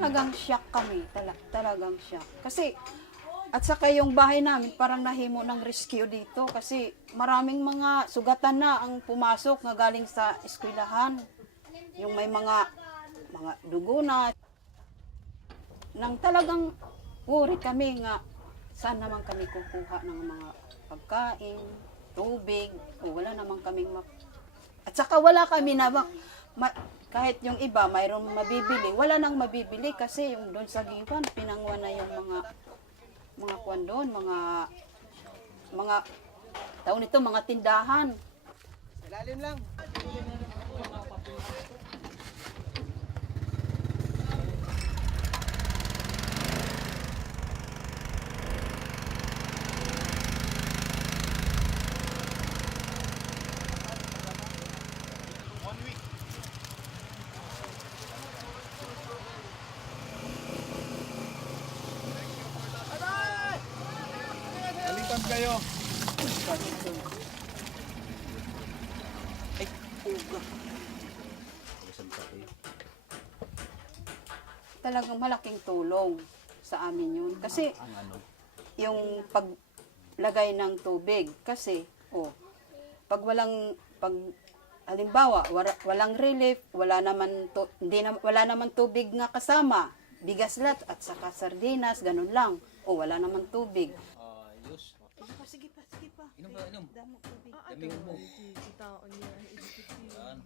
Talagang shock kami, talagang shock. Kasi, at saka yung bahay namin parang nahimo ng rescue dito kasi maraming mga sugatan na ang pumasok na galing sa eskwelahan. Yung may mga dugo na. Nang talagang worry kami nga saan naman kami kukuha ng mga pagkain, tubig, o wala naman kaming at saka wala kami na kahit yung iba mayroong mabibili, wala nang mabibili kasi yung doon sa Giwan pinangwa na yung mga kwan doon, mga taon ito, mga tindahan. Ilalim lang. Alipan kayo. Ay, uga. Talagang malaking tulong sa amin yun. Kasi, yung paglagay ng tubig, kasi, pag halimbawa, walang relief, wala naman tubig nga kasama, bigas lahat, at saka sardinas, ganun lang. Wala naman tubig. Yus. Sige pa. Inom ba, inom? Damo tubig. Dami mo. Taon niya. Yan.